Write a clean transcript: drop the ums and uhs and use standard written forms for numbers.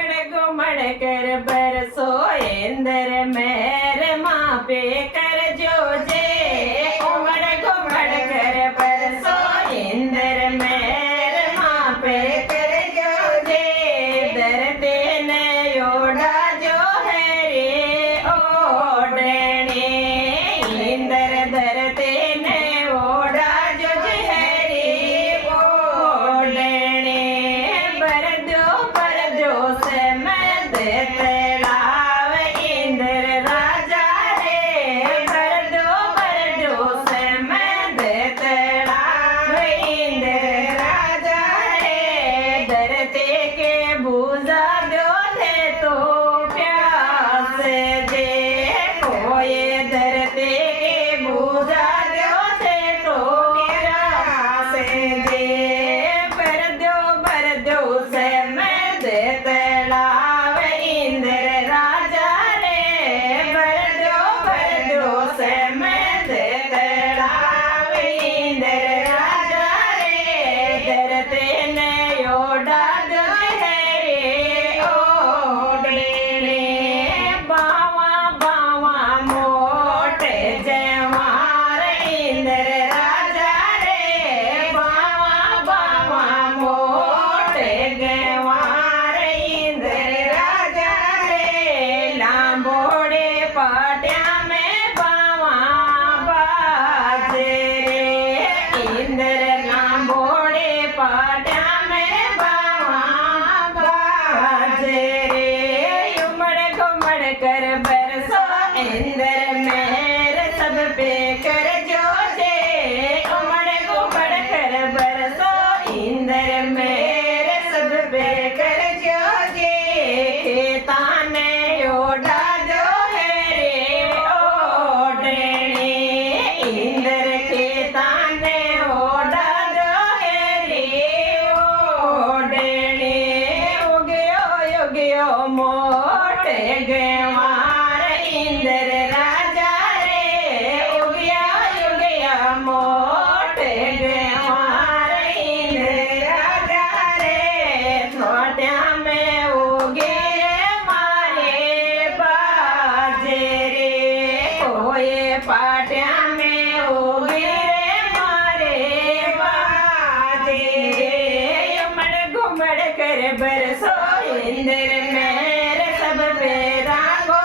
घुमड़ कर बरसो इंद्र मेरे माँ पे कर जो जे घुमड़ कर बरसो इंद्र मेरे माँ पे कर जो जे दरते ने ओढ़ा जो है रे ओढ़ने इंद्र दरते ने ओढ़ा जो है रे ओढ़ने बर दो से मैं देतलाव इंद्र राजा रे बर दो से मैं देतलाव इंद्र राजा रे डरते के बूझा दो थे तो प्यास जे कोई डरते के बूझा दो थे तो प्यास जे बर दो से मैं देतलाव इंद्र राजा रे बर दो से मैं देतलाव इंद्र राजा रे डरते ने ओढ़ा दो है रे ओढ़ने बावा बावा मोटे जवार इंद्र राजा रे बावा बावा मोटे गवार इंद्र राजा रे लांबोड़े पाट्या में बावा बाजे रे इंद्र लांबोड़े पाट्या में बावा बाजे रे घुमड़ कर बरसो इंद्र मेरे सब पे कर जो जे घुमड़ कर बरसो इंद्र मेरे सब पे कर जो जे खेताने ओढ़ा दो है रे ओढ़ने इंद्र खेताने ओढ़ा दो है रे ओढ़ने उगयो मोटे गवार इंद्र राजा रे उगया मोटे गवार इंद्र राजा रे छोट्या में उगे मारे बाजे रे कोई पाट्या में उगे मारे बाजे रे घुमड़ कर बरसो इंद्र मेरे सब पे रागो